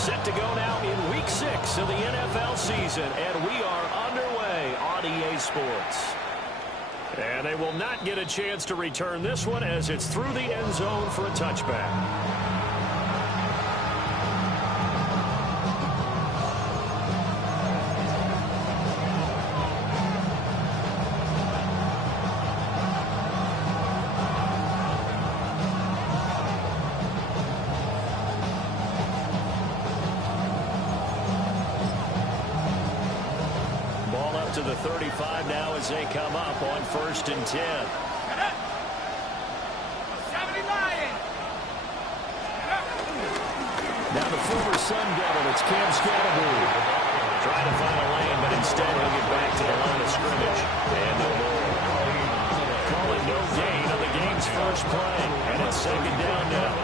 Set to go now in Week 6 of the NFL season, and we are underway on EA Sports. And they will not get a chance to return this one as it's through the end zone for a touchback. To the 35 now as they come up on 1st and 10. Now the former Sun Devil, it's Cam Scatterbury. Trying to find a lane, but instead he'll get back to the line of scrimmage. And no more. Call it no gain on the game's first play. And it's 2nd down now.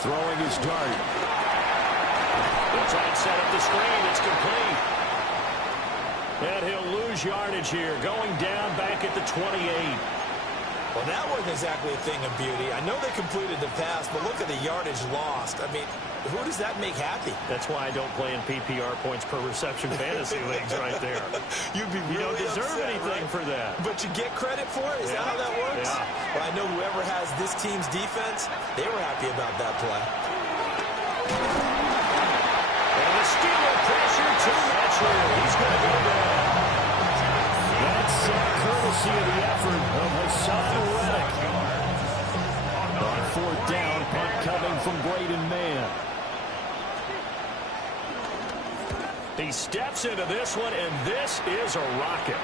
Throwing his dart. They'll try and set up the screen. It's complete. And he'll lose yardage here. Going down back at the 28. Well, that wasn't exactly a thing of beauty. I know they completed the pass, but look at the yardage lost. I mean, who does that make happy? That's why I don't play in PPR points per reception fantasy leagues right there. You'd be really You don't deserve upset, anything right? for that. But you get credit for it? Is that how that works? Yeah. Well, I know whoever has this team's defense, they were happy about that play. And the Steeler pressure to Metchler. He's going to go down. That's courtesy of the effort of Hassan Reddick. On 4th down, punt coming from Braden Mann. He steps into this one, and this is a rocket.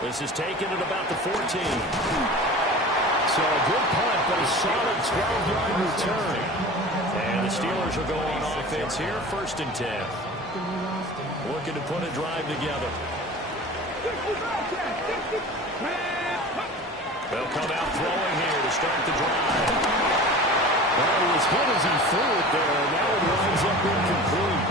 This is taken at about the 14. So a good punt, but a solid 12-yard return. And the Steelers will go on offense here, 1st and 10. Looking to put a drive together. They'll come out throwing here to start the drive. Well, he was hit as he threw it there, and now it winds up incomplete.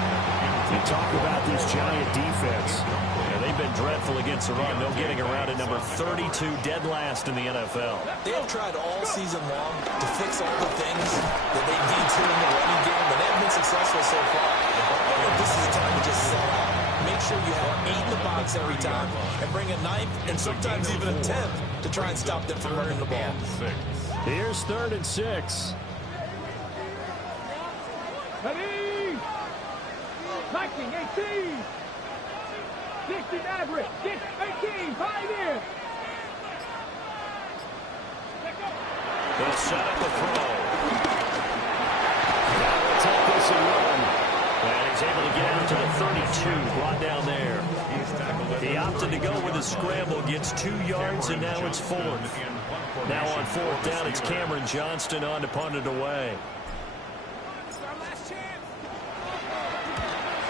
You talk about this Giant defense. Yeah, they've been dreadful against the run. No getting around at number 32, dead last in the NFL. They have tried all season long to fix all the things that they need to in the running game, but they haven't been successful so far. This is a time to just sell out. Make sure you have 8 in the box every time and bring a 9th and sometimes even a 10th to try and stop them from running the ball. Here's 3rd and 6. Ready? Viking 18. 60 Maverick. 18. 5 in. They'll set up a throw. Now they'll take this and run. And he's able to get out to the 32. Brought down there. He opted to go with a scramble. Gets 2 yards, and now it's 4th. Now on 4th down, it's Cameron Johnston on to punt it away.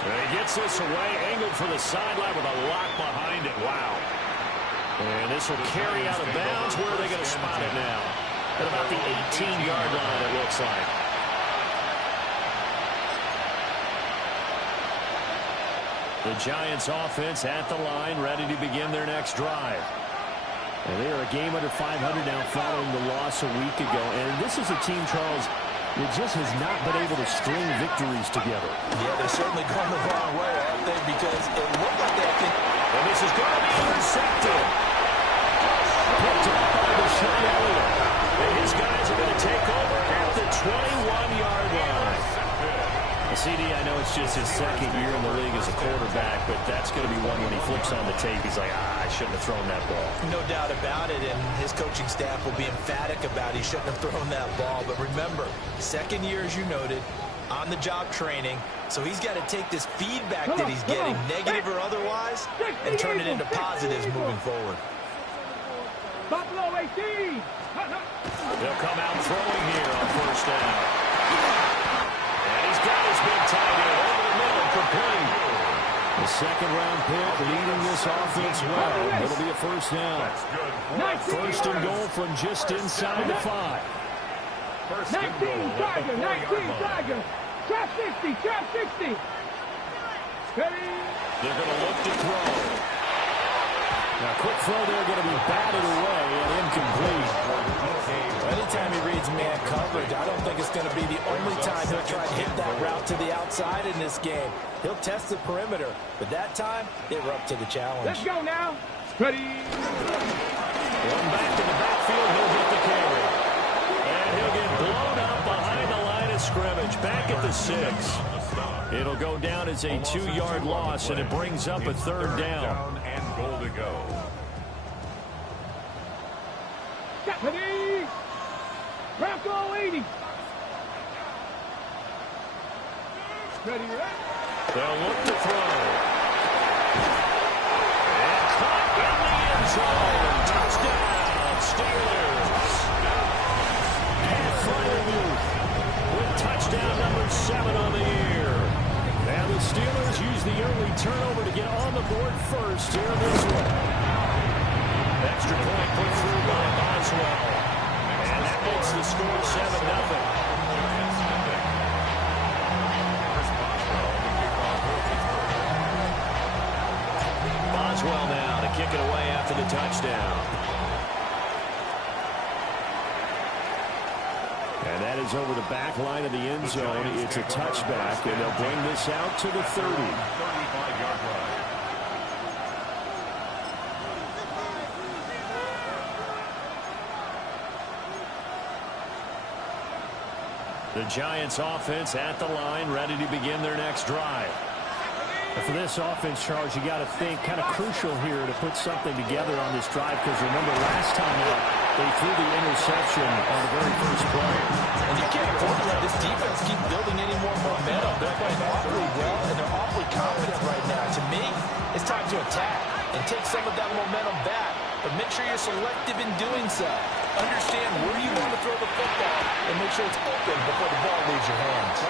And he gets this away, angled for the sideline with a lock behind it. Wow. And this will carry out of bounds. Where are they going to spot it now? At about the 18-yard line, it looks like. The Giants offense at the line, ready to begin their next drive. And they are a game under 500 now following the loss a week ago. And this is a team, Charles, that just has not been able to string victories together. Yeah, they're certainly going the wrong way, aren't they? Because it looked like they think... And this is going to be intercepted. Picked up by Deshaun Elliott. And his guys are going to take over at the 21-yard line. CD, I know it's just his 2nd year in the league as a quarterback, but that's going to be one when he flips on the tape. He's like, I shouldn't have thrown that ball. No doubt about it, and his coaching staff will be emphatic about he shouldn't have thrown that ball. But remember, 2nd year, as you noted, on-the-job training, so he's got to take this feedback that he's getting, negative or otherwise, and turn it into positives moving forward. Buffalo 18. They'll come out throwing here on 1st down. And he's got his big tight end over the middle, complete. The 2nd-round pick leading this offense well. It'll be a 1st down. 1st and goal from just inside the 5. 19 Tiger, 19 Tiger. Trap 60, trap 60. Ready? They're going to look to throw. Now, quick throw there going to be batted away and incomplete. Anytime he reads man coverage, I don't think it's going to be the only time he'll try to hit that route to the outside in this game. He'll test the perimeter, but that time, they were up to the challenge. Let's go now. Ready. One back in the backfield, he'll get the carry. And he'll get blown up behind the line of scrimmage, back at the 6. It'll go down as a 2-yard loss, and it brings up a 3rd down. And goal to go. Ready. Bronco 80. Ready, ready. They'll look to throw. And caught in the end zone. Touchdown, Steelers. And Freiermuth with touchdown number 7 on the year. And the Steelers use the early turnover to get on the board first here in this one. Extra point put through by Boswell. And that makes the score 7-0. Boswell now to kick it away after the touchdown. And that is over the back line of the end zone. It's a touchback, and they'll bring this out to the 30. 35-yard line. The Giants offense at the line, ready to begin their next drive. For this offense, Charles, you got to think kind of crucial here to put something together on this drive, because remember last time out, they threw the interception on the very first play. And you can't afford to let this defense keep building any more momentum. They're playing awfully well, and they're awfully confident right now. To me, it's time to attack and take some of that momentum back, but make sure you're selective in doing so. Understand where you want to throw the football and make sure it's open before the ball leaves your hands.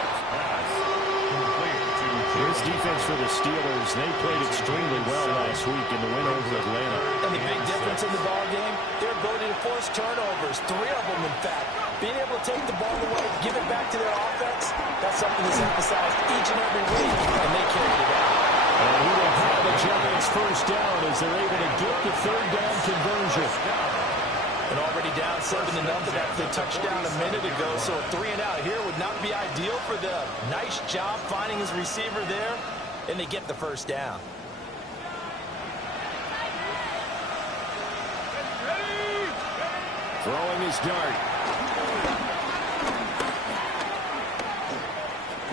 Here's defense for the Steelers. They played extremely well last week in the win over Atlanta. And the big difference in the ball game, their ability to force turnovers, 3 of them in fact. Being able to take the ball away, give it back to their offense, that's something that's emphasized each and every week, and they carried it out. And he will have the Giants first down as they're able to get the 3rd down conversion. And already down 7-0 after the touchdown a minute ago, so a 3-and-out here would not be ideal for them. Nice job finding his receiver there, and they get the first down. Throwing his dart.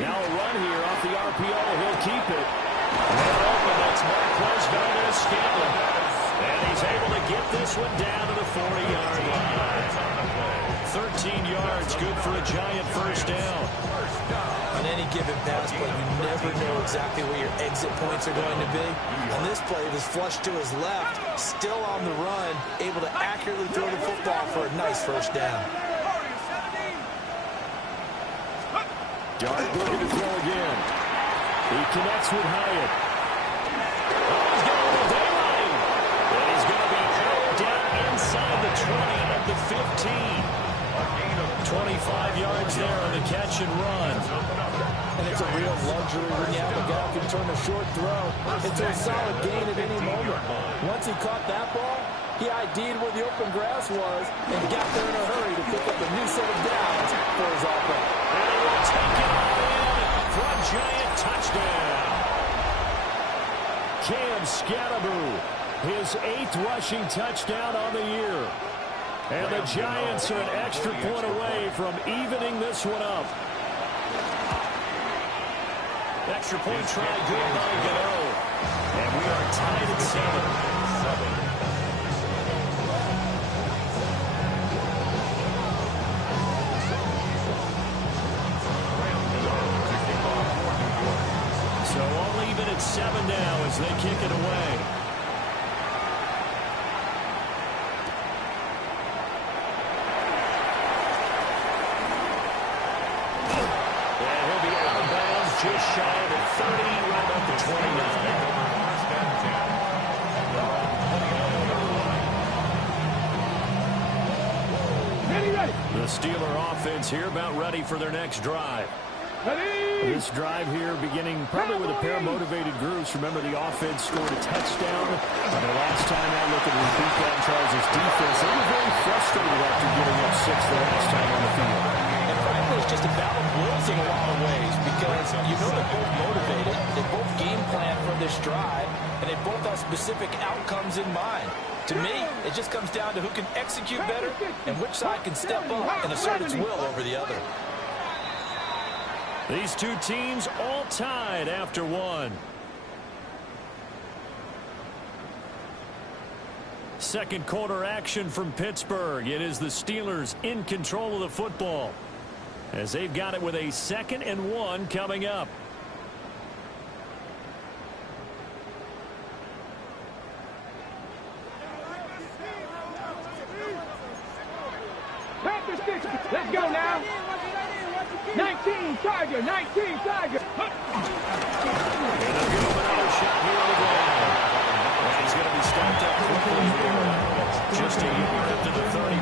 Now a run here off the RPO. He'll keep it. And open, that's Marquez Valdes-Scantling. And he's able to get this one down to the 40-yard line. 13 yards, good for a Giant first down. On any given pass play, you never know exactly where your exit points are going to be. On this play, it was flushed to his left, still on the run, able to accurately throw the football for a nice first down. Dart looking to throw again. He connects with Hyatt. Oh, he's got a little daylight. And he's going to be held down inside the 20 of the 15. 25 yards there on the catch and run. And it's a real luxury when you have a guy who can turn a short throw into a solid gain at any moment. Once he caught that ball, he ID'd where the open grass was and got there in a hurry to pick up a new set of downs for his offense. And he will take it all in for a Giant touchdown. Cam Scatteraboo, his 8th rushing touchdown on the year. And the Giants are an extra point away from evening this one up. Extra point try good by Gano. And we are tied at 7. So all even at 7 now as they kick it away. Just shy of the 30, right up to 29. Ready. The Steeler offense here about ready for their next drive. Ready. This drive here beginning probably with a pair of motivated groups. Remember, the offense scored a touchdown. The last time I looked at repeat that Charles' defense, they were very frustrated after giving up 6 the last time on the field. And frankly, it's just a battle of wills in a lot of ways because you know they're both motivated. They both game plan for this drive, and they both have specific outcomes in mind. To me, it just comes down to who can execute better and which side can step up and assert its will over the other. These two teams all tied after one. Second quarter action from Pittsburgh. It is the Steelers in control of the football as they've got it with a 2nd and 1 coming up. Let's go now. 19 Tiger, 19 Tiger. And they'll give him another shot here on the ground. And he's going to be stopped up quickly here. Just a yard up to the 39.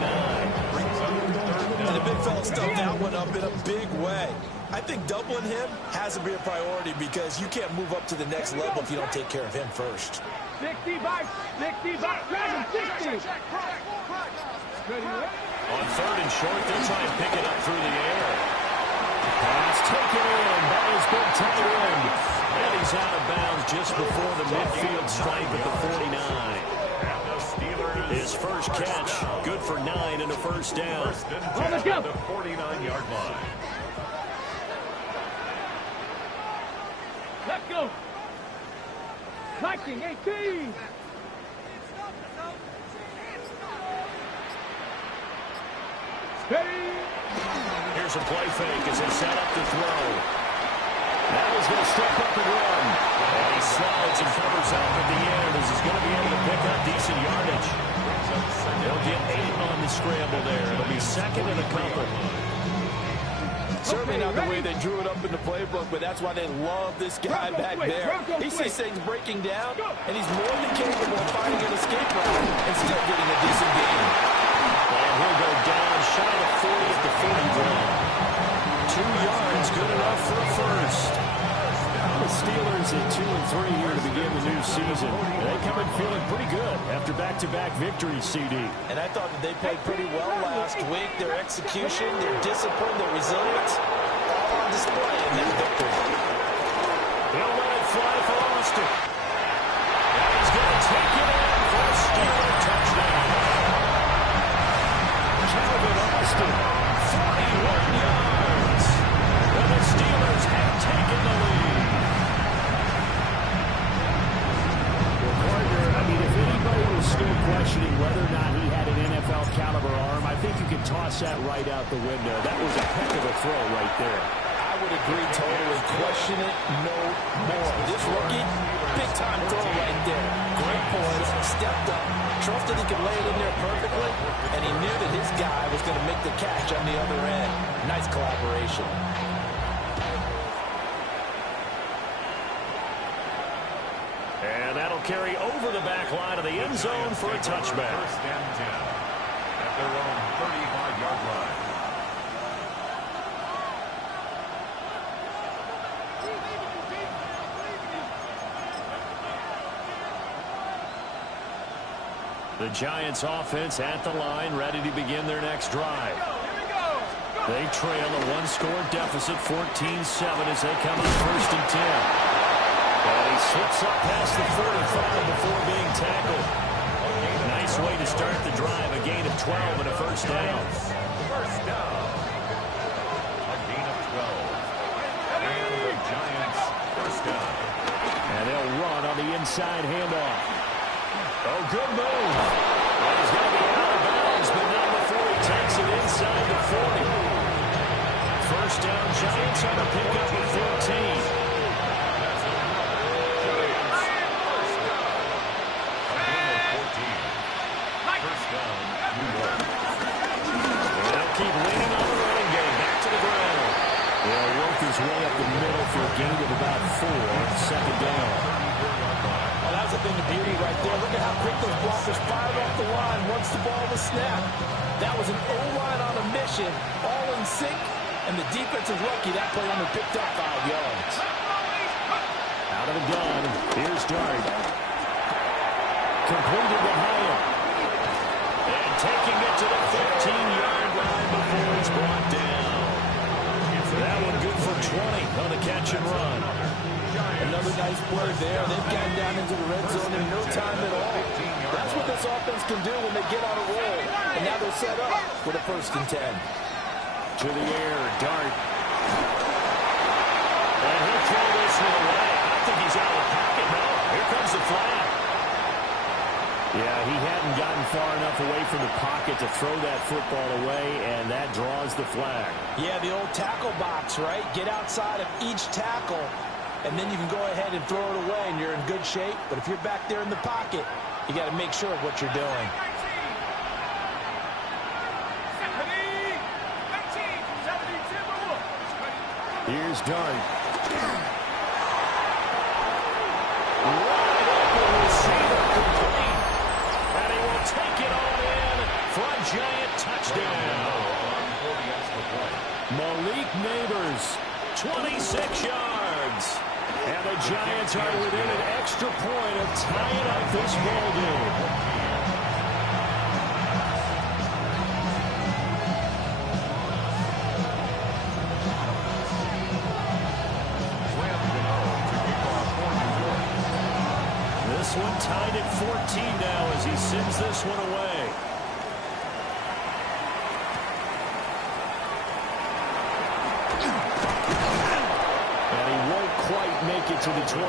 And the big fella stuffed that one up in a big way. I think doubling him has to be a priority because you can't move up to the next level if you don't take care of him first. 60 by 60. On 3rd and short, they'll try and pick it up through the air. Pass taken in by his big tight end. And he's out of bounds just before the midfield stripe at the 49. His first catch, good for 9 and a first down. Let's go. The 49-yard line. Let's go. 19, 18. Here's a play fake as they set up the throw. Now he's going to step up and run. And he slides and covers up at the end as he's going to be able to pick up decent yardage. They'll get 8 on the scramble there. It'll be 2nd and a couple. Certainly not the way they drew it up in the playbook, but that's why they love this guy back there. He sees things breaking down, and he's more than capable of finding an escape route and still getting a decent gain. And he'll go down shy of 40 at the 41. 2 yards, good enough for a first. The Steelers at 2 and 3 here to begin the new season. They come in feeling pretty good after back-to-back victories, CD. And I thought that they played pretty well last week. Their execution, their discipline, their resilience, all on display in that victory. He'll let it fly for Austin. And he's going to take it in for a Steeler touchdown. Calvin Austin, 41 yards. And the Steelers have taken the lead. Well, partner, I mean, if anybody was still questioning whether or not he had an NFL caliber arm, I think you can toss that right out the window. That was a heck of a throw right there. I would agree totally. Question it no more. This rookie, big-time throw right there. Great poise, stepped up, trusted he could lay it in there perfectly, and he knew that his guy was going to make the catch on the other end. Nice collaboration. And that'll carry over the back line of the end zone for a touchback. 1st and 10 at their own 35-yard line. The Giants offense at the line, ready to begin their next drive. They trail a 1-score deficit, 14-7 as they come to 1st and 10. And he slips up past the 45 before being tackled. Nice way to start the drive, a gain of 12 and a first down. First down. A gain of 12. And the Giants first down. And they'll run on the inside handoff. Oh, good move. Well, he's going to be out of bounds, but not before he takes it inside the 40. First down, Giants on a pickup of 14. Keep leaning on the running game. Back to the ground. They'll work his way up the middle for a gain of about 4. 2nd down. Well, that was a thing of beauty right there. Look at how quick those blockers fired off the line once the ball was snapped. That was an O-line on a mission, all in sync, And the defense is lucky that play only picked up 5 yards. Out of the gun, here's Dart. Completed to Hyatt. And taking it to the 15-yard line before it's brought down. That one good for 20 on the catch and run. Another nice play there. They've gotten down into the red zone in no time at all. That's what this offense can do when they get on a roll. And now they're set up with a 1st and 10. To the air, Dart. And he'll throw this one away. I think he's out of the pocket now. Here comes the flag. Yeah, he hadn't gotten far enough away from the pocket to throw that football away, and that draws the flag. Yeah, the old tackle box, right? Get outside of each tackle, and then you can go ahead and throw it away, and you're in good shape. But if you're back there in the pocket, you got to make sure of what you're doing. Here's Dart. Wide open receiver complete. And he will take it all in for a Giant touchdown. Malik Neighbors, 26 yards. And the Giants are within an extra point of tying up this ball game. This one tied at 14 now as he sends this one away. And he won't quite make it to the 25.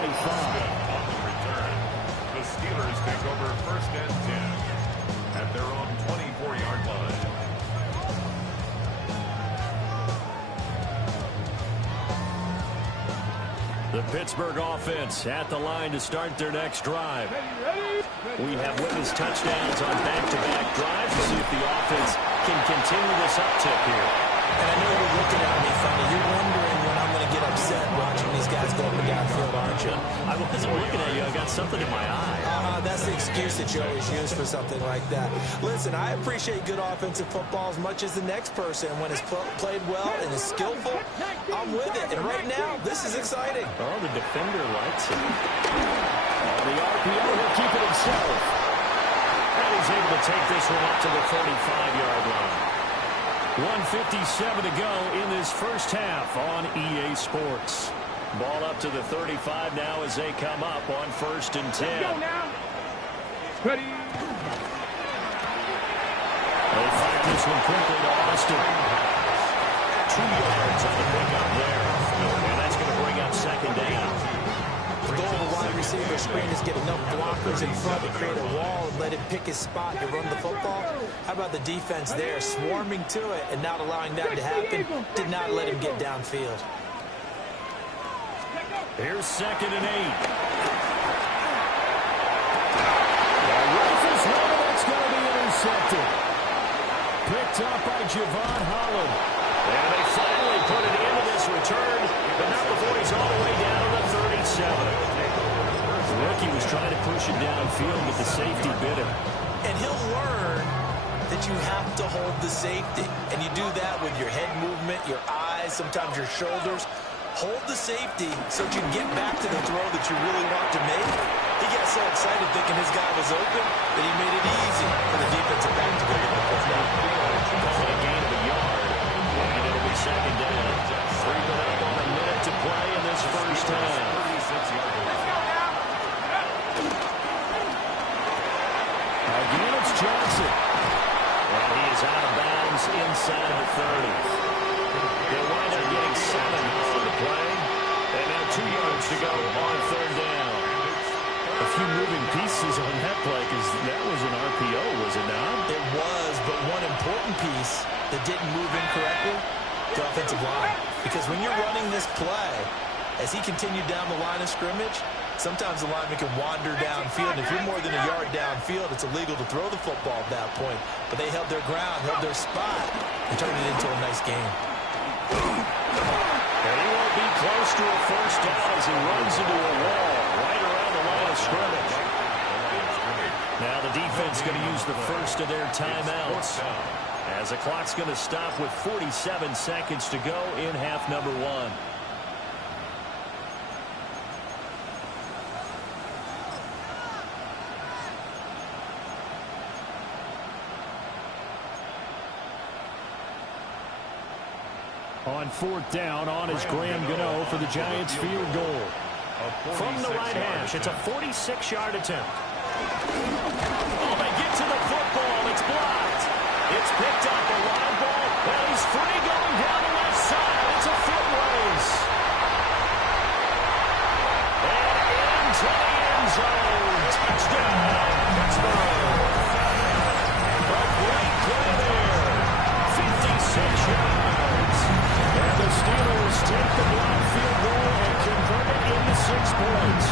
On the return, the Steelers take over 1st and 10 at their own 24-yard line. The Pittsburgh offense at the line to start their next drive. We have witnessed touchdowns on back-to-back drives to see if the offense can continue this uptick here. And I know you're looking at me funny. You're wondering when I'm going to get upset watching these guys go up and down the field, aren't you? I wasn't looking at you. I got something in my eye. That's the excuse that you always use for something like that. Listen, I appreciate good offensive football as much as the next person. When it's played well and is skillful, I'm with it. And right now, this is exciting. Oh, the defender likes it. The RPO will keep it himself. And he's able to take this one up to the 35-yard line. 1:57 to go in this first half on EA Sports. Ball up to the 35 now as they come up on 1st and 10. Let's go now. Ready. They fire this one quickly to Austin. 2 yards on the pickup there. And that's going to bring up 2nd down. The goal of a wide receiver screen is get enough blockers in front to create a wall and let him pick his spot to run the football. How about the defense there, swarming to it and not allowing that to happen? Did not let him get downfield. Here's 2nd and 8. Rifles one, that's going to be intercepted. Picked up by Javon Holland. And they finally put it into this return, but not before he's all the way down to the 37. The rookie was trying to push it downfield, but the safety bit him. And he'll learn that you have to hold the safety. And you do that with your head movement, your eyes, sometimes your shoulders. Hold the safety so that you can get back to the throw that you really want to make. He got so excited thinking his guy was open that he made it easy for the defensive back to go get the football. Call it a gain of a yard, and it'll be 2nd down. Freeman up on a minute to play in this first half. Again, it's Johnson. And he is out of bounds inside the 30. They'll wind up getting 7 on the play. And now 2 yards to go on 3rd down. A few moving pieces on that play because that was an RPO, was it not? It was, but one important piece that didn't move in correctly, the offensive line. Because when you're running this play, as he continued down the line of scrimmage, sometimes the lineman can wander downfield. And if you're more than a yard downfield, it's illegal to throw the football at that point. But they held their ground, held their spot, and turned it into a nice game. And he won't be close to a first down as he runs into a wall right around the line of scrimmage. Now the defense going to use the first of their timeouts. As the clock's going to stop with 47 seconds to go in half number one. On fourth down, on is Graham Gano for the Giants field goal. From the right hash, it's a 46-yard attempt. Oh, they get to the football. It's blocked. It's picked up, a line ball. Well, he's free going down the left side. It's a foot race. And into the end zone. Touchdown, Pittsburgh. A great play there. 56 yards. And the Steelers take the blocked field goal and convert it into 6 points.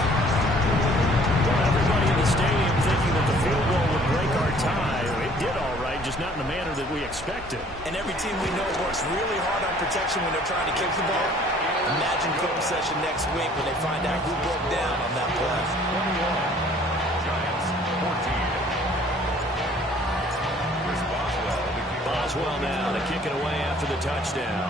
Well, everybody in the stadium thinking that the field goal would break our tie. It did all right, just not in the manner that we expected. And every team we know works really hard on protection when they're trying to kick the ball. Imagine film session next week when they find out who broke down on that play. 21, Giants 14. Here's Boswell. Boswell now to kick it away after the touchdown.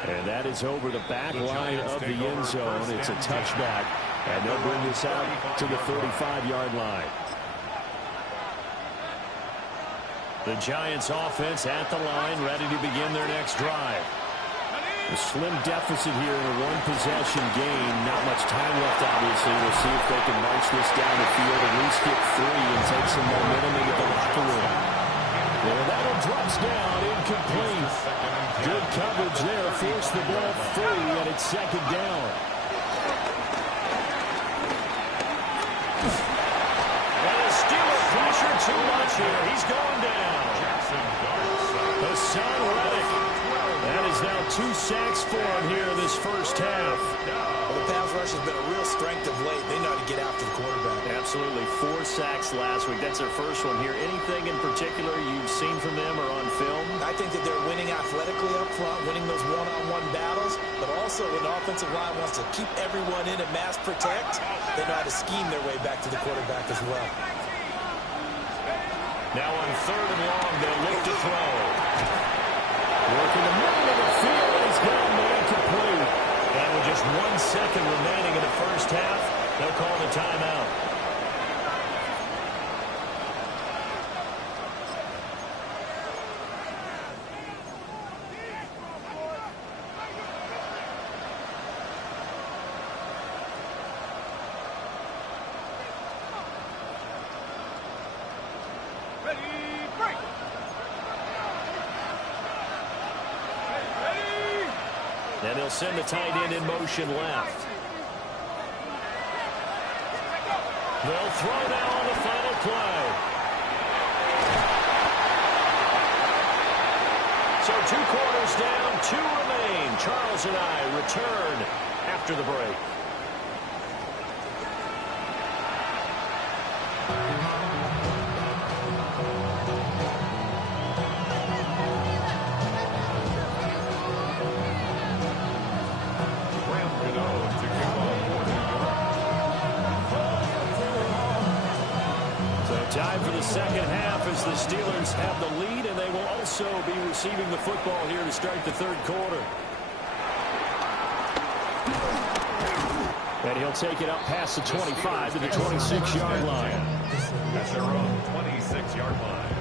And that is over the back line of the end zone. It's a touchback. And they'll bring this out to the 35-yard line. The Giants offense at the line, ready to begin their next drive. A slim deficit here in a one-possession game. Not much time left, obviously. We'll see if they can march this down the field, at least get 3 and take some momentum into the locker room. Well, that'll drops down, incomplete. Good coverage there, force the ball free, and it's second down. And the Steelers pressure too much here. He's going down. Hassan Reddick. That is now 2 sacks for him here in this first half. Well, the pass rush has been a real strength of late. They know how to get after the quarterback. Absolutely. 4 sacks last week. That's their first one here. Anything in particular you've seen from them or on film? I think that they're winning athletically up front, winning those one-on-one battles, but also when the offensive line wants to keep everyone in and mass protect, they know how to scheme their way back to the quarterback as well. Now on 3rd and long, they'll look to throw. Working the middle of the field, and he's got him incomplete. And with just 1 second remaining in the first half, they'll call the timeout. And he'll send the tight end in motion left. They'll throw now on the final play. So 2 quarters down, 2 remain. Charles and I return after the break. Time for the second half as the Steelers have the lead, and they will also be receiving the football here to start the 3rd quarter. And he'll take it up past the 25 to the 26-yard line. That's their own 26-yard line.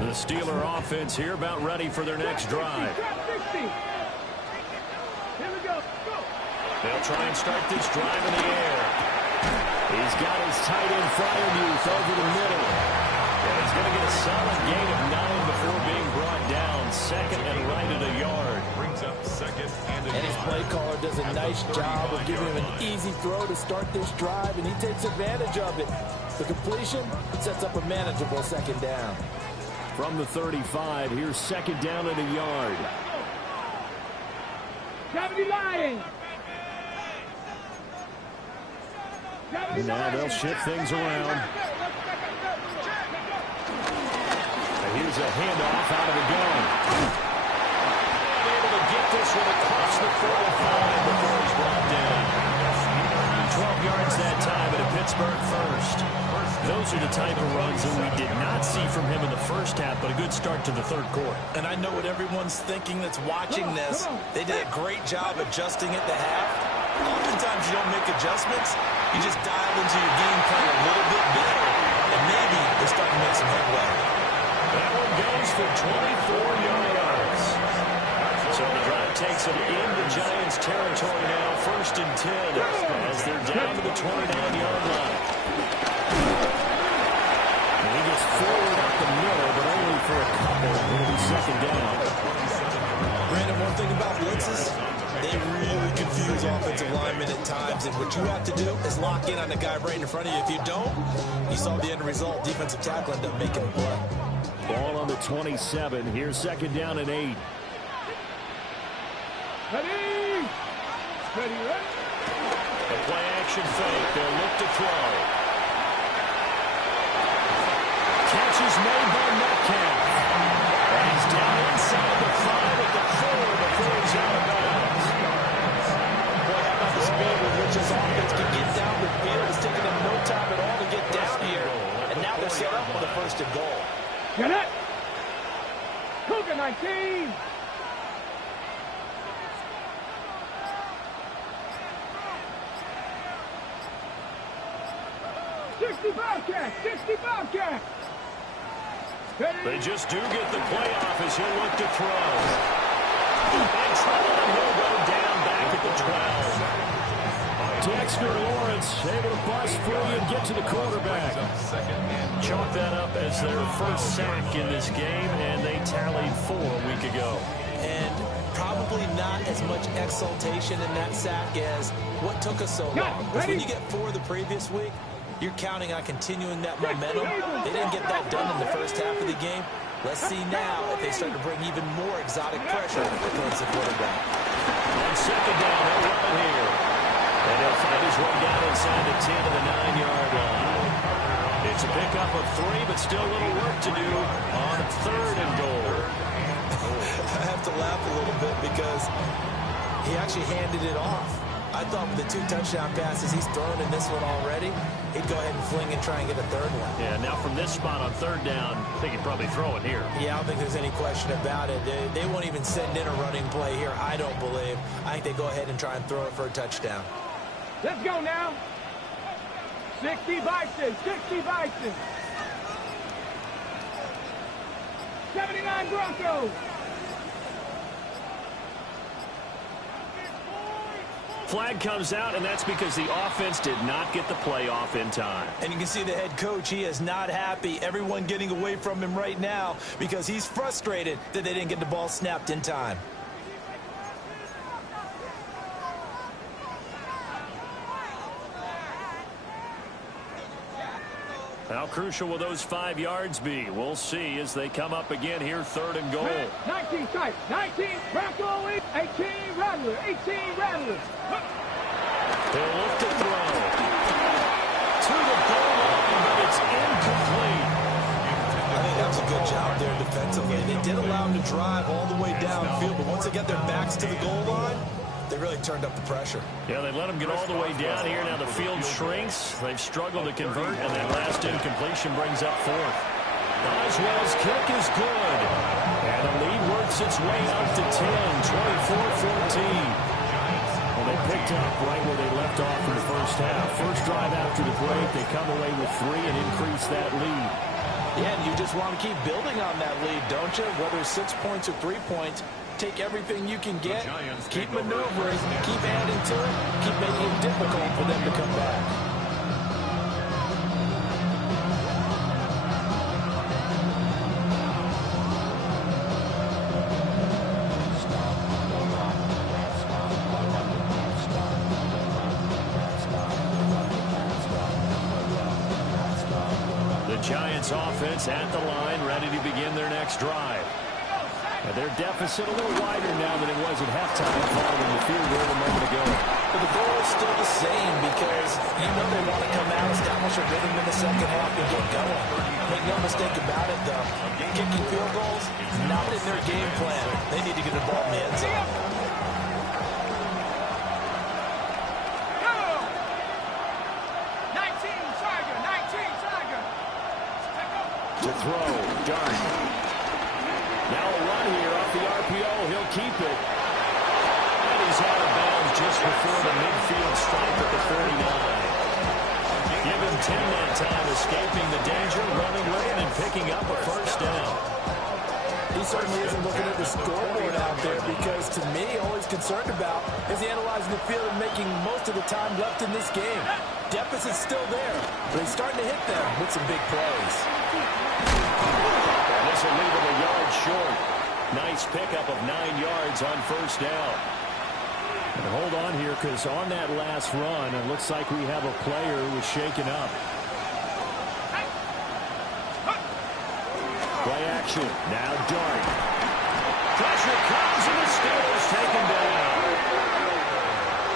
The Steeler offense here about ready for their next drive. They'll try and start this drive in the air. He's got his tight end Freiermuth over the middle. And he's going to get a solid gain of 9 before being brought down. 2nd and right at a yard. Brings up 2nd and a yard. And his play caller does a nice job of giving him an easy throw to start this drive, and he takes advantage of it. The completion sets up a manageable 2nd down. From the 35, here's 2nd down at a yard. Now they'll shift things around. And here's a handoff out of the gun. Able to get this one across the 45 before he's brought down. Those are the type of runs that we did not see from him in the first half, but a good start to the third quarter. And I know what everyone's thinking that's watching this. They did a great job adjusting at the half. Oftentimes you don't make adjustments. You just dial into your game plan a little bit better, and maybe they're starting to make some headway. That one goes for 24 yards. So the drive takes them into Giants territory now, 1st and 10, as they're down to the 29-yard line. And he gets forward up the middle, but only for a couple. It'll be 2nd down. Brandon, one thing about blitzes, they really confuse offensive linemen at times, and what you have to do is lock in on the guy right in front of you. If you don't, you saw the end result. Defensive tackle ended up making a play. Ball on the 27. Here's 2nd down and 8. Ready? Ready, ready? A play-action fake. They'll look to throw. Catch is made by Metcalf. And he's down inside the 5 at the 4 before he's out of bounds. Boy, how about the speed with which this offense can get down the field? It's taking them no time at all to get down here. And now they're set up for the 1st and goal. Get it! Cougar 19! Bobcat! 60 Bobcat! They just do get the playoff as he'll look to throw. And trouble, and he'll go down back at the 12. Dexter Lawrence able to bust free and get to the quarterback. Chalk that up as their first sack in this game, and they tallied 4 a week ago. And probably not as much exultation in that sack as what took us so long. Because when you get 4 the previous week, you're counting on continuing that momentum. They didn't get that done in the first half of the game. Let's see now if they start to bring even more exotic pressure towards the quarterback. On 2nd down, they'll run it here. And he'll find his way down inside the 10 to the 9-yard line. It's a pickup of 3, but still a little work to do on 3rd and goal. I have to laugh a little bit because he actually handed it off. I thought with the 2 touchdown passes he's thrown in this one already, he'd go ahead and fling and try and get a 3rd one. Yeah, now from this spot on 3rd down, I think he'd probably throw it here. Yeah, I don't think there's any question about it. They won't even send in a running play here, I don't believe. I think they go ahead and try and throw it for a touchdown. Let's go now. 60 Bison, 60 Bison. 79 Broncos. Flag comes out, and that's because the offense did not get the playoff in time. And you can see the head coach, he is not happy. Everyone getting away from him right now because he's frustrated that they didn't get the ball snapped in time. How crucial will those 5 yards be? We'll see as they come up again here, 3rd and goal. 19 type, 19 Bronco, 18 Rattler, 18 Rattler. They'll look to throw. To the goal line, but it's incomplete. I think that was a good job there defensively. They did allow him to drive all the way downfield, but once they got their backs to the goal line, they really turned up the pressure. Yeah, they let them get all the way down here. Now the field shrinks. They've struggled to convert, and that last incompletion brings up 4th. Boswell's kick is good. And the lead works its way up to 10, 24-14. Well, they picked up right where they left off in the first half. First drive after the break, they come away with 3 and increase that lead. Yeah, and you just want to keep building on that lead, don't you? Whether it's 6 points or 3 points, take everything you can get, keep maneuvering, keep adding to it, keep making it difficult for them to come back. The Giants offense at the line, ready to begin their next drive. And their deficit a little wider now than it was at halftime following the field goal a moment ago. But the goal is still the same because you know they want to come out, establish a rhythm in the second half and get going. Make no mistake about it, though. Kicking field goals, not in their game plan. They need to get the ball in the end zone. Go! 19 Tiger, 19 Tiger. throw. Dart. Now a run here off the RPO. He'll keep it. And he's out of bounds just before the midfield stripe at the 49. Give him 10 that time, escaping the danger, running with it, and picking up a first down. He certainly isn't looking at the scoreboard out there because, to me, all he's concerned about is analyzing the field and making most of the time left in this game. Deficit's still there, but he's starting to hit them with some big plays. This will leave him a yard short. Nice pickup of 9 yards on first down. And hold on here, because on that last run, it looks like we have a player who was shaken up. Play action. Now Dart. Pressure comes, and the Steelers take him down.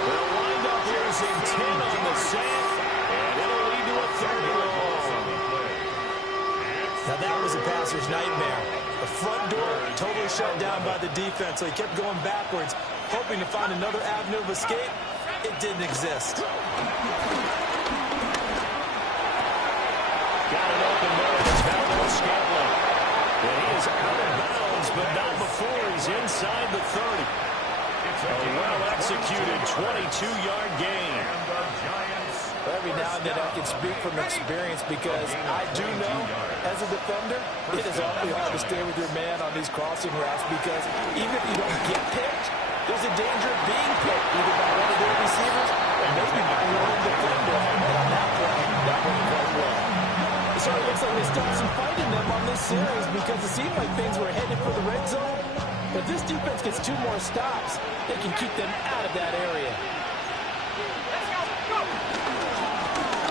They'll wind up using 10 on the sack, and it'll lead to a 3rd and long. Now that was a passer's nightmare. The front door totally shut down by the defense, so he kept going backwards, hoping to find another avenue of escape. It didn't exist. Got it open there. It's Valdez Scantling. And he is out of bounds, but not before he's inside the 30. A well-executed 22-yard gain. Every now and then I can speak from experience because I do know, as a defender, it is awfully hard to stay with your man on these crossing routes because even if you don't get picked, there's a danger of being picked either by one of their receivers or maybe by your own defender. And on that play, that went quite well. It sort of looks like they still have some fight in them on this series because it seemed like things were headed for the red zone. But if this defense gets 2 more stops, they can keep them out of that area.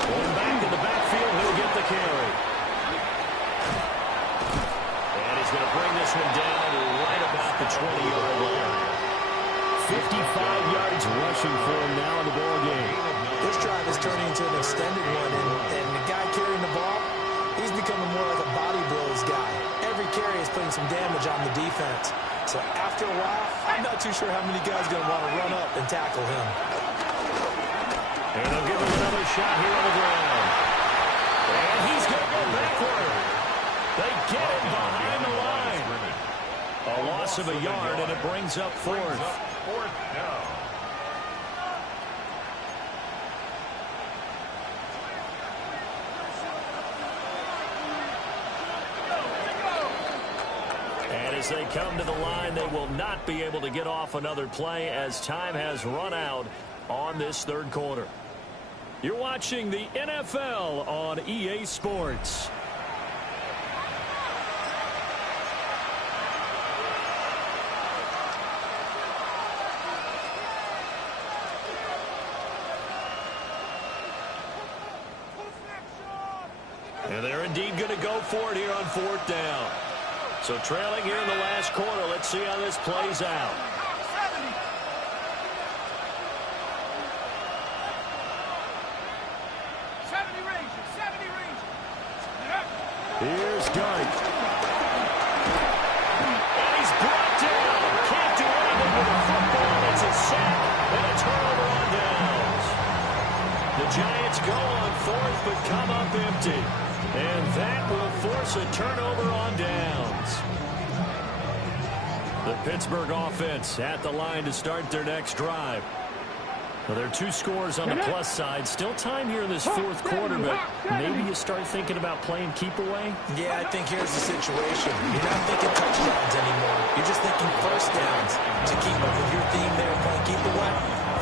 Going back in the backfield, he'll get the carry. And he's going to bring this one down right about the 20-yard line. 55 yards rushing for him now in the ball game. This drive is turning into an extended one, and the guy carrying the ball, he's becoming more like a body blows guy. Every carry is putting some damage on the defense. So after a while, I'm not too sure how many guys are going to want to run up and tackle him. And they'll give him another shot here on the ground. And he's going to go backward. They get him behind the line. A loss of a yard, and it brings up 4th. 4th down. And as they come to the line, they will not be able to get off another play as time has run out on this 3rd quarter. You're watching the NFL on EA Sports. And they're indeed going to go for it here on 4th down. So trailing here in the last quarter, let's see how this plays out. Here's Dart. And he's brought down. Can't do anything with the football. It's a sack and a turnover on downs. The Giants go on 4th but come up empty. And that will force a turnover on downs. The Pittsburgh offense at the line to start their next drive. Well, there are 2 scores on the plus side. Still time here in this 4th quarter, but maybe you start thinking about playing keep away? Yeah, I think here's the situation. You're not thinking touchdowns anymore. You're just thinking first downs. To keep up with your theme there, playing keep away,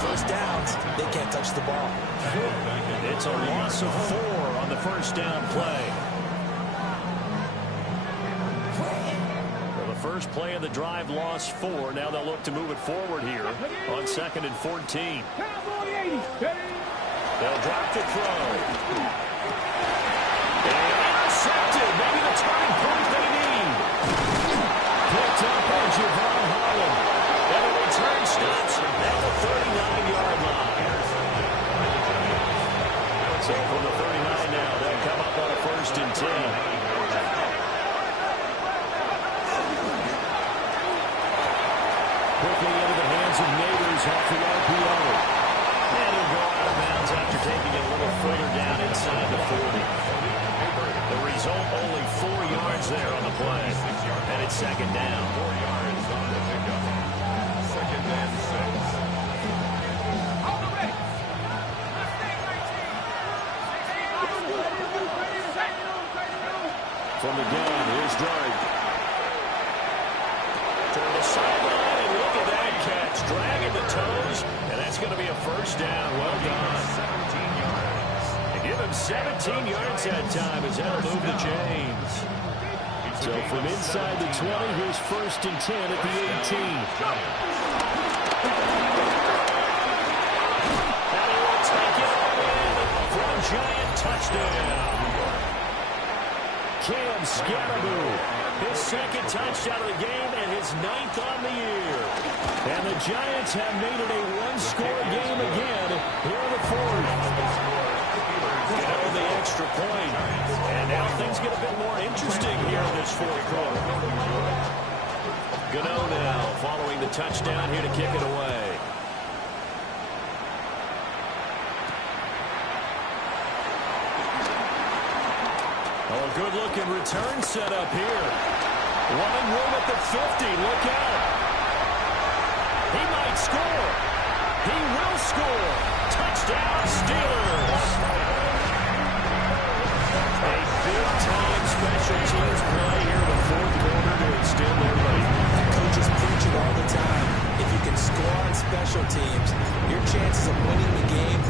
first downs, they can't touch the ball. It's a loss of 4 on the first down play. Well, the first play of the drive lost 4. Now they'll look to move it forward here on 2nd and 14. They'll drop the throw. And intercepted. Maybe the turning point they need. Picked up by Javon Holland. And the return stops at the 39-yard line. So from the 39 now, they'll come up on a 1st and 10. Quickly into the hands of Neighbors off the RPO. And he'll go out of bounds after taking it a little further down inside the 40. The He's only 4 yards there on the play. And it's second down. 4 yards on the pickup. Second and 6. From the gun, here's Drake. To the sideline, and look at that catch. Dragging the toes, and that's going to be a first down. Well done. 17 yards. And give him 17 yards that time as that'll move the chains. So from inside the 20, here's first and 10 at the 18. And he will take it in for a giant touchdown. Cam Scannaboo, his second touchdown of the game and his 9th on the year. And the Giants have made it a one-score game again here in the fourth. Get over the extra point. And now things get a bit more interesting here in this fourth quarter. Gano now following the touchdown here to kick it away. Oh, good-looking return set up here. Running room at the 50. Look out. He might score. He will score. Touchdown, Steelers. A big-time special teams play here in the fourth quarter to extend their lead. Coaches preach it all the time. If you can score on special teams, your chances of winning the game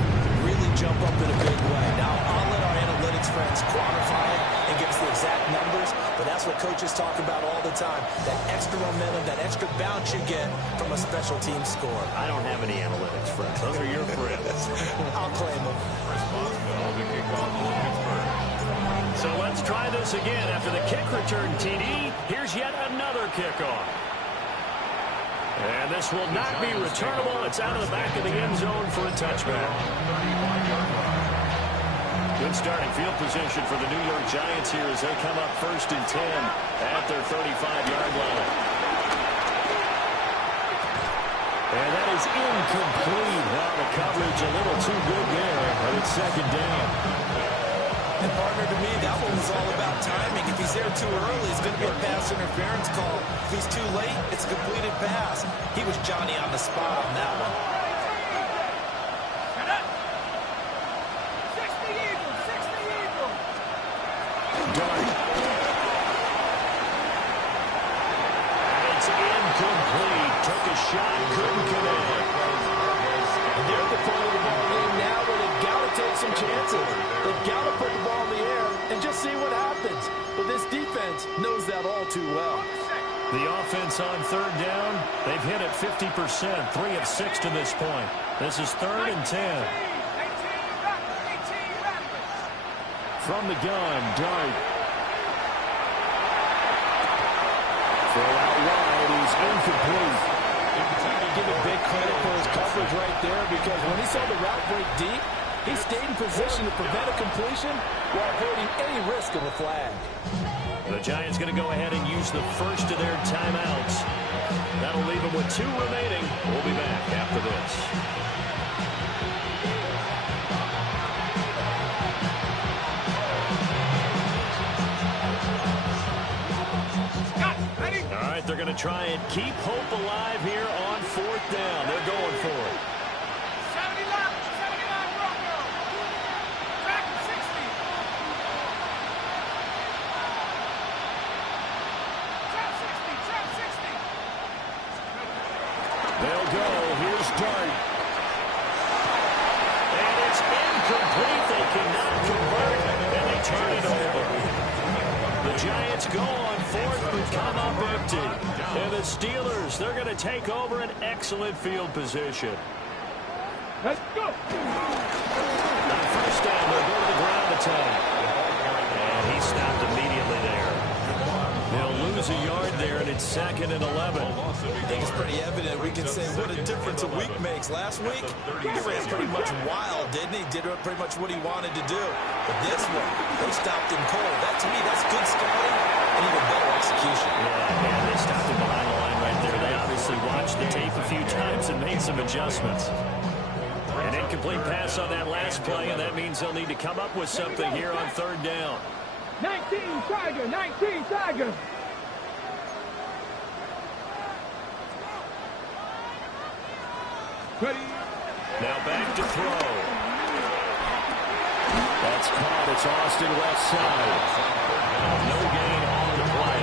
really jump up in a big way. Now, I'll let our analytics friends quantify it and give us the exact numbers, but that's what coaches talk about all the time. That extra momentum, that extra bounce you get from a special team score. I don't have any analytics friends. Those are your friends. I'll claim them. Responsible to kick off for Pittsburgh. So let's try this again. After the kick return TD, here's yet another kickoff. And this will not be returnable. It's out of the back of the end zone for a touchback. Good starting field position for the New York Giants here as they come up first and 10 at their 35-yard line. And that is incomplete. Well, the coverage a little too good there, but it's second down. And partner, to me, that one was all about timing. If he's there too early, it's going to be a pass interference call. If he's too late, it's a completed pass. He was Johnny on the spot on that one. 60 Eagles. Dart. It's incomplete. Took a shot, couldn't connect. And they're at the point of the ball game now where they've got to take some chances. They've got to put the ball in the air and just see what happens. But this defense knows that all too well. The offense on third down, they've hit it 50%, 3 of 6 to this point. This is third and 10. From the gun, Dart. Throw out wide, he's incomplete. Give him big credit for his coverage right there, because when he saw the route break deep, he stayed in position to prevent a completion while avoiding any risk of a flag. The Giants going to go ahead and use the first of their timeouts. That'll leave them with 2 remaining. We'll be back after this. All right, they're going to try and keep hope alive here on fourth down. They're going for it. 79 Bronco. Track 60. Trap 60. They'll go. Here's Dart. And it's incomplete. They cannot convert, and they turn it over. The Giants go on fourth but come up empty. And the Steelers, they're going to take over an excellent field position. Let's go. On first down, they'll go to the ground attack. And he stopped immediately there. They'll lose a yard there, and it's second and 11. I think it's pretty evident. We can say what a difference a week makes. Last week, he ran pretty much wild, didn't he? Did pretty much what he wanted to do. But this one, they stopped him cold. That, to me, that's good scouting and even better execution. Yeah, they stopped him behind the line right there. They obviously watched the tape a few times and made some adjustments. An incomplete pass on that last play, and that means they'll need to come up with something here on third down. 19 Tiger, 19 Tiger. Ready. Now back to throw. That's caught. It's Austin left side. No gain on the play.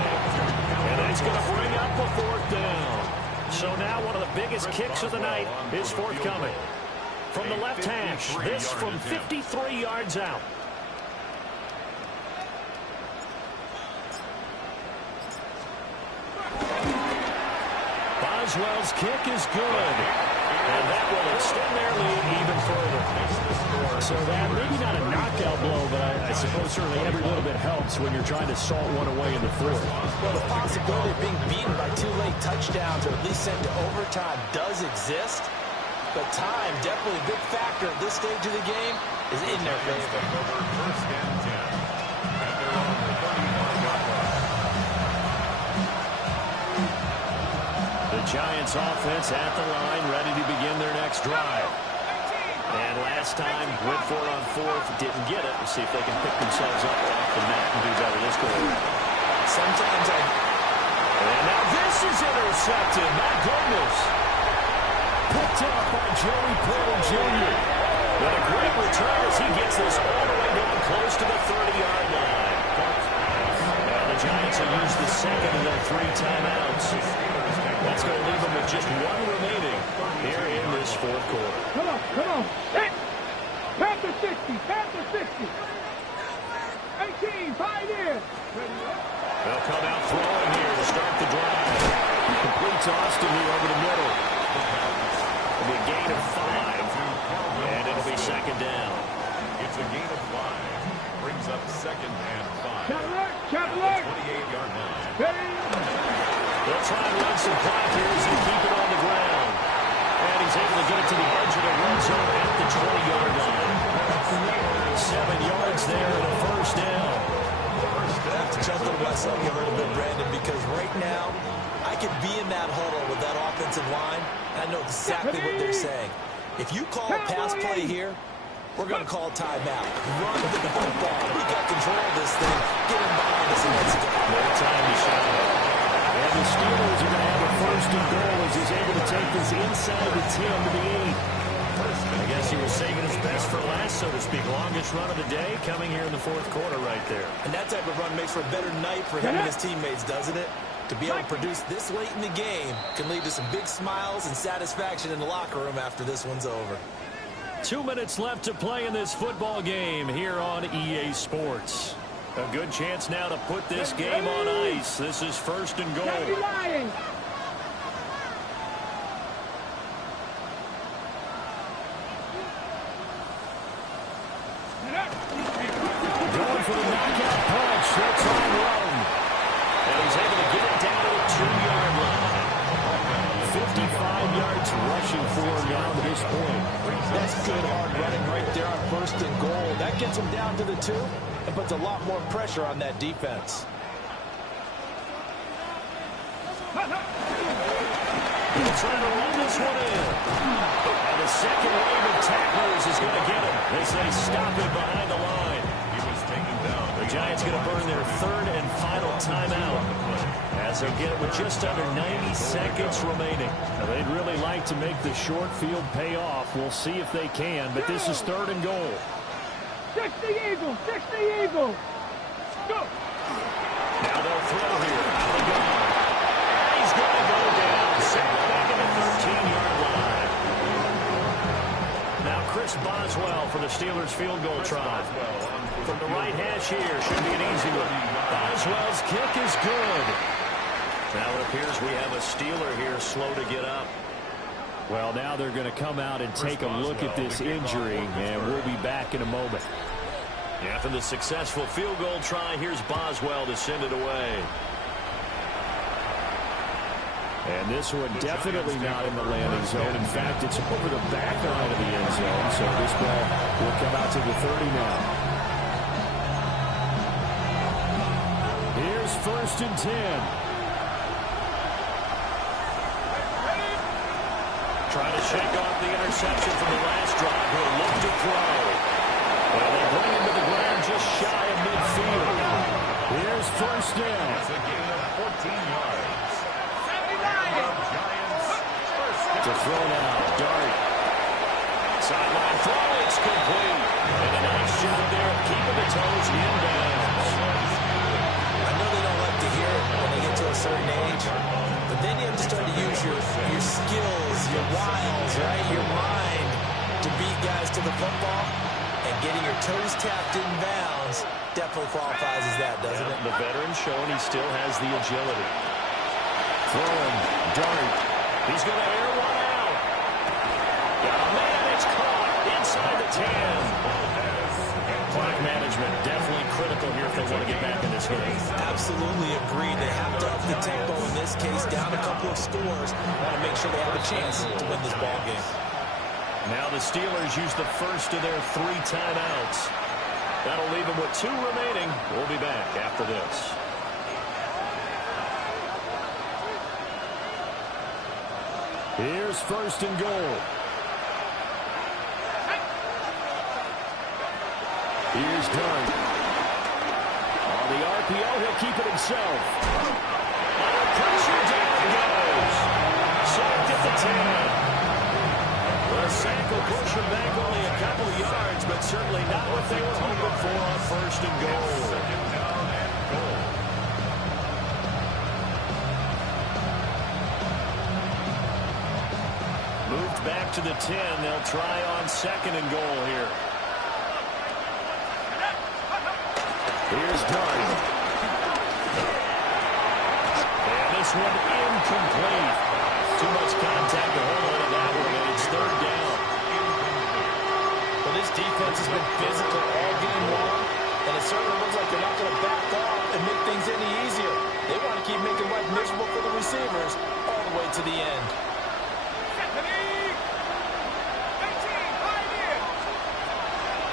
And that's going to bring up a 4th down. So now one of the biggest kicks of the night is forthcoming. From the left hash, this from 53 yards out. Boswell's kick is good. And that will extend their lead even further. So that, maybe not a knockout blow, but I suppose certainly every little bit helps when you're trying to salt one away in the 4th. Well, the possibility of being beaten by 2 late touchdowns or at least sent to overtime does exist. But time, definitely a big factor at this stage of the game, is in their favor. First and 10 at their own 35-yard line. The Giants offense at the line, ready to begin their next drive. And last time, went for it on 4th, didn't get it. We'll see if they can pick themselves up off the mat and do better this go. Sometimes And now this is intercepted. My goodness. Picked up by Joey Porter Jr. But a great return as he gets this all the way down close to the 30-yard line. Now the Giants will use the second of their 3 timeouts. That's going to leave them with just 1 remaining here in this 4th quarter. Come on, come on. Hit. Panther 60, Panther 60. 18, Pioneer. They'll come out throwing here to start the drive. Complete to Austin here over the middle. It'll be a gain of 5, and it'll be 2nd down. It's a gain of 5. Brings up 2nd and 5. Chapler. 28-yard line. Ready. They'll try and run some clock here as they keep it on the ground. And he's able to get it to the edge of the red zone at the 20-yard line. 7 yards there and a 1st down. I have to chuckle to myself a little bit, Brandon, because right now I could be in that huddle with that offensive line, and I know exactly what they're saying. If you call a pass play here, we're going to call timeout. Run the football. We got control of this thing. Get him behind us and let's go. No time to shout. And the Steelers are going to have a 1st and goal as he's able to take this inside the 10 to the 8. I guess he was saving his best for last, so to speak. Longest run of the day coming here in the 4th quarter right there. And that type of run makes for a better night for him and his teammates, doesn't it? To be able to produce this late in the game can lead to some big smiles and satisfaction in the locker room after this one's over. 2 minutes left to play in this football game here on EA Sports. A good chance now to put this game on ice. This is 1st and goal. Going for the knockout punch. That's on run. And he's able to get it down to the 2-yard line. 55 yards rushing for him down to this point. That's good hard running right there on 1st and goal. That gets him down to the 2 and puts a lot more pressure on that defense. He's trying to run this one in. And the second wave of tacklers is going to get him as they stop him behind the line. He was taken down. The Giants going to burn their 3rd and final timeout as they get it with just under 90 seconds remaining. Now, they'd really like to make the short field pay off. We'll see if they can, but this is 3rd and goal. 60 Eagles, 60 Eagles. Go. Now they'll throw here. Out of the gun. And he's going to go down. Sacked back at the 13-yard line. Now Chris Boswell for the Steelers field goal try. From the right hash here. Should be an easy one. Boswell's kick is good. Now it appears we have a Steeler here slow to get up. Well, now they're going to come out and take a look at this injury, and we'll be back in a moment. After the successful field goal try, here's Boswell to send it away. And this one definitely not in the landing zone. In fact, it's over the back line of the end zone, so this ball will come out to the 30 now. Here's 1st and 10. Trying to shake off the interception from the last drive. He'll look to throw. Well, they bring him to the ground just shy of midfield. Here's first down. It's a gain of 14 yards. To throw now, Dart. Sideline throw, it's complete. And a nice job there of keeping the toes inbounds. I know they don't like to hear it when they get to a certain age, but then you have to start to use your skills, your wiles, right, your mind to beat guys to the football. And getting your toes tapped in bounds definitely qualifies as that, doesn't it? The veteran showing he still has the agility. Throwing, Dart. He's going to air one out. Oh, man, it's caught inside the 10. Clock management definitely critical here if they want to get back in this game. Absolutely agreed. They have to up the tempo in this case, down a couple of scores. Want to make sure they have a chance to win this ball game. Now the Steelers use the first of their 3 timeouts. That'll leave them with 2 remaining. We'll be back after this. Here's first and goal. Here's Dart. On the RPO, he'll keep it himself. Under pressure, down it goes. Sacked at the 10. The sack will push him back only a couple of yards, but certainly not what they were hoping for on first and goal. Second down and goal. Moved back to the 10. They'll try on second and goal here. Here's Dart. And this one incomplete. Too much contact to hold on to that one, and it's third down. Well, this defense has been physical all game long, and it certainly looks like they're not going to back off and make things any easier. They want to keep making life miserable for the receivers all the way to the end.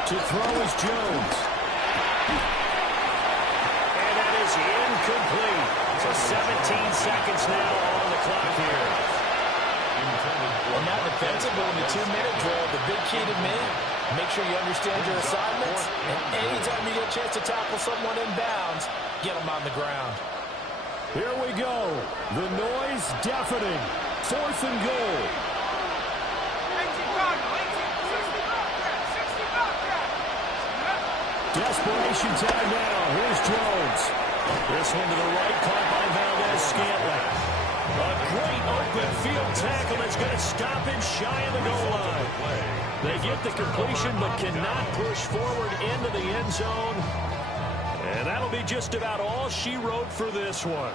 To throw is Jones. And that is incomplete. So 17 seconds now on the clock here. And now defensively in the 2-minute drill, the big key to me, make sure you understand your assignments, and anytime you get a chance to tackle someone in bounds, get them on the ground. Here we go. The noise deafening. Fourth and goal. Desperation time now. Here's Jones. This one to the right, caught by Valdez-Scantling. A great open field tackle that's going to stop him shy of the goal line. They get the completion but cannot push forward into the end zone. And that'll be just about all she wrote for this one.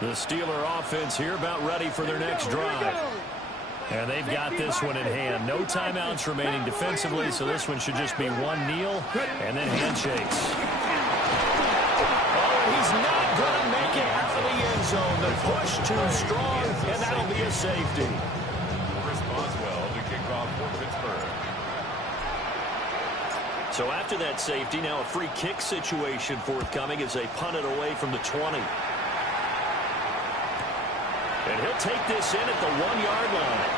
The Steeler offense here about ready for their next drive. And they've got this one in hand. No timeouts remaining defensively, so this one should just be one kneel and then handshakes. Oh, he's not going to make it out of the end zone. The push too strong, and that'll be a safety. Chris Boswell to kick off for Pittsburgh. So after that safety, now a free kick situation forthcoming as they punt it away from the 20. And he'll take this in at the 1-yard line.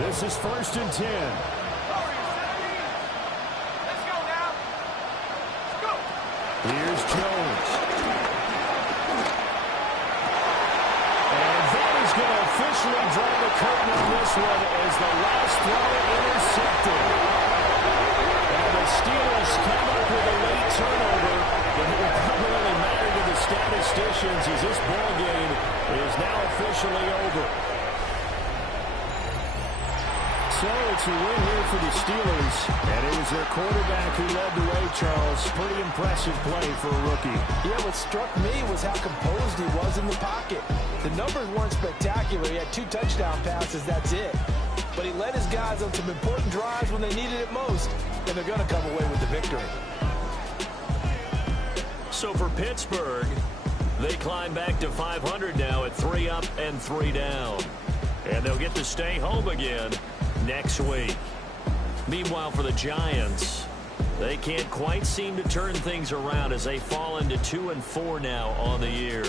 This is first and 10. Let's go now. Let's go. Here's Jones. And that is going to officially draw the curtain on this one as the last throw intercepted. And the Steelers come up with a late turnover, but it will probably really matter to the statisticians as this ball game is now officially over. So it's a win here for the Steelers, and it was their quarterback who led the way, Charles. Pretty impressive play for a rookie. Yeah, what struck me was how composed he was in the pocket. The numbers weren't spectacular. He had 2 touchdown passes, that's it. But he led his guys on some important drives when they needed it most. and they're going to come away with the victory. So for Pittsburgh, they climb back to 500 now at 3 up and 3 down. And they'll get to stay home again next week. Meanwhile, for the Giants, they can't quite seem to turn things around as they fall into 2-4 now on the year.